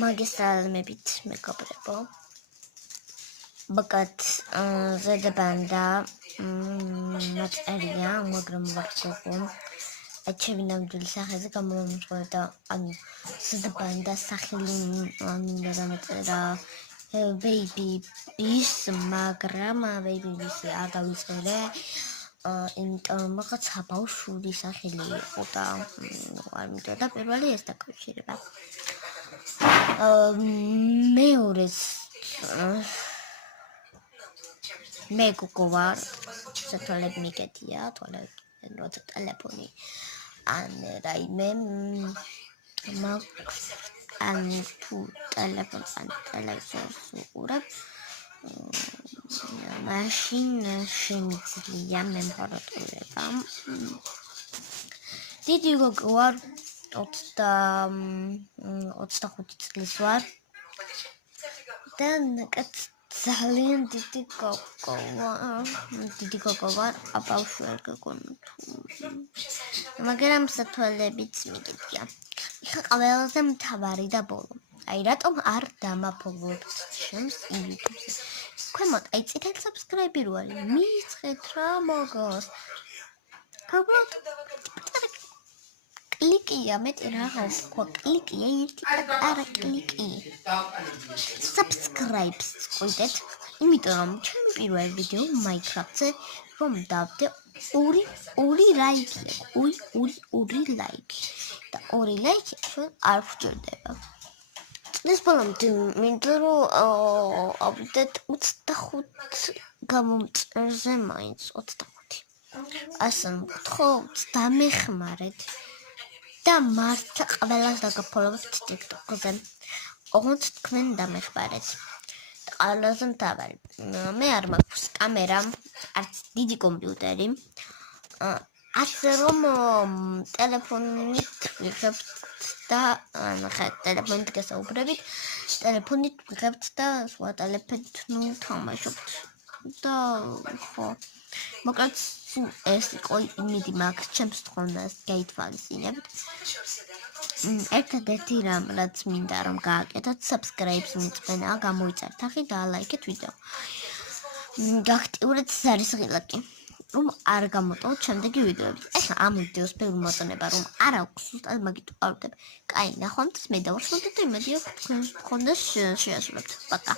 მაგისტრალებით მეგობრებო ბაკათ ზედაბანდა მაწერია მაგრამ ვარცხო ჩემი ნამდვილი სახეზე გამომწვევდა ანუ ზედაბანდა სახელი მინდა დამეწერა baby bis მაგრამ baby bis არ დავიწერე იმიტომ რაღაც ბავშვური სახელი იყო და არ მინდოდა პირველი ეს დაკავშირება მეორეს მე გოგო ვარ სათვალები მიგეთია თვალები როცა ტელეფონი ან რაიმე მაქვს ან თუ ტელეფონს ან ტელევიზორს უყურებ მაშინ შემიძლია მემხარატურება დიდი გოგო ვარ 25 წლის ვარ და ძალიან დიდი გოგო ვარ აბავშვი არ გეგონა თუ მაგრამ სათვალებიც მიგეთია ეხლა ყველაზე მთავარი და ბოლო აი რატომ არ დამაფოლოვებთ ჩემს YouTube-ს ქვემოთ აი წითელი subscribe-ი რო არის მისცეთ რა მოგოს უბრალოდ კლიკია მეტი რაღაც ხო კლიკია ერთი პატარა კლიკი subscribe-ს წყვიტეთ იმიტომ რომ ჩემი პირველი ვიდეო Minecraft-ზე რომ დავდე ორი ლაიქი ორი ლაიქი და ორი ლაიქი ჩვენ არ გვჭირდება წლის ბოლომდე მინდა რომ ავიდეთ 25 გამომწერზე მაინც 25 ასე ხო დამეხმარეთ და მართლა ყველას დაგაფოლოვებთ TikTok-ზე. ოღონდ თქვენ დამეხმარეთ. ყველაზე მთავარი. მე არ მაქვს კამერა, არც დიდი კომპიუტერი. ასე რომ ტელეფონით ვიღებთ და ხა ტელეფონით გასაუბრებით, ტელეფონით ვიღებთ და სხვა ტელეფონით თამაშობთ. და ხო მოკლედ ეს იყო იმედი მაქვს ჩემს თხოვნას გაითვალისწინებთ ერთადერთი რამ რაც მინდა რომ გააკეთოთ subscribe-ს მიწვენა გამოიწერთ ახი და ლაიქეთ ვიდეო გააქტიურეთ ზარისღილაკი რომ არ გამოტოვოთ შემდეგი ვიდეოები ეხლა ამ ვიდეოს ბევრი მოწონება რომ არ აქვს ზუსტად მაგით ვყავდებ კაი ნახვამდის მე დავასრულებ და იმედია თქვენ გქონდეს შეასრულებთ პაკა